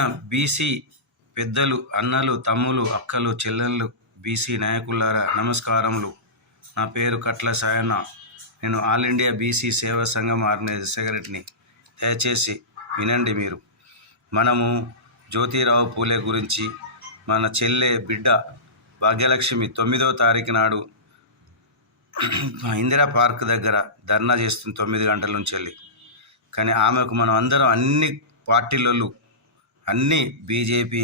ప్రియమైన బీసీ పెద్దలు, అన్నలు, తమ్ములు, అక్కలు, చెల్లెళ్ళు, బీసీ నాయకులారా నమస్కారములు. నా పేరు కట్ల సాయన్న. నేను ఆల్ ఇండియా బీసీ సేవా సంఘం ఆర్గనైజర్ సెక్రటరీని. దయచేసి వినండి. మనము జ్యోతిరావు పూలే గురించి, మన చెల్లె బిడ్డ భాగ్యలక్ష్మి 9వ తారీఖు నాడు ఇందిరా పార్క్ దగ్గర ధర్నా చేస్తుంది 9 గంటల నుంచి వెళ్ళి. కానీ ఆమెకు మనం అందరం అన్ని పార్టీలలో అన్ని బీజేపీ,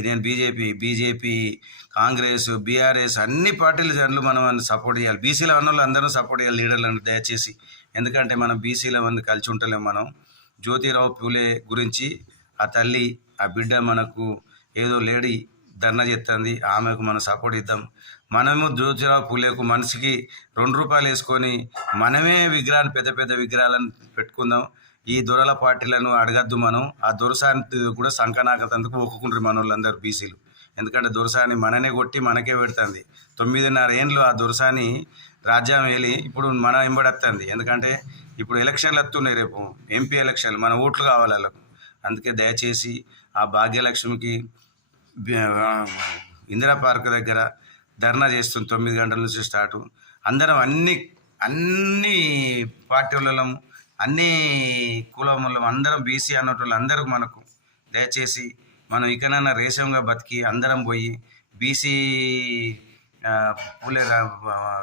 కాంగ్రెస్, బీఆర్ఎస్ అన్ని పార్టీల జనులు మనం సపోర్ట్ చేయాలి. బీసీల అన్నోళ్ళు అందరూ సపోర్ట్ చేయాలి లీడర్లను దయచేసి. ఎందుకంటే మనం బీసీల మంది కలిసి ఉంటలేం. మనం జ్యోతిరావు పూలే గురించి, ఆ తల్లి ఆ బిడ్డ మనకు ఏదో లేడీ ధర్నా చేస్తుంది, ఆమెకు మనం సపోర్ట్ ఇద్దాం. మనము జ్యోతిరావు పూలేకు మనిషికి 2 రూపాయలు వేసుకొని మనమే విగ్రహాన్ని పెద్ద విగ్రహాలను పెట్టుకుందాం. ఈ దొరల పార్టీలను అడగద్దు. మనం ఆ దొరసాని కూడా సంకనాకందుకు ఒప్పుకుంటారు మన వాళ్ళందరూ బీసీలు. ఎందుకంటే దొరసాని మననే కొట్టి మనకే పెడుతుంది. 9.5 ఏళ్ళు ఆ దొరసాని రాజ్యం వేలి ఇప్పుడు మన వెంబడేస్తుంది. ఎందుకంటే ఇప్పుడు ఎలక్షన్లు వస్తున్నాయి, రేపు ఎంపీ ఎలక్షన్లు, మన ఓట్లు కావాలి వాళ్ళకు. అందుకే దయచేసి ఆ భాగ్యలక్ష్మికి ఇందిరా పార్క్ దగ్గర ధర్నా చేస్తుంది 9 గంటల నుంచి స్టార్టు. అందరం అన్ని పార్టీలలో, అన్ని కులములం అందరం బీసీ అన్నట్టు అందరూ మనకు దయచేసి మనం ఇకనైనా రేషంగా బతికి అందరం పోయి బీసీ పూలే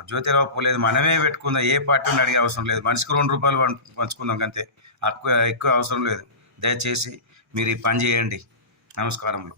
జ్యోతిరావు పూలేదు మనమే పెట్టుకుందాం. ఏ పార్టీని అడిగే అవసరం లేదు. మనిషికి 2 రూపాయలు పంచుకుందాం అంతే, ఎక్కువ అవసరం లేదు. దయచేసి మీరు ఈ పని చేయండి. నమస్కారములు.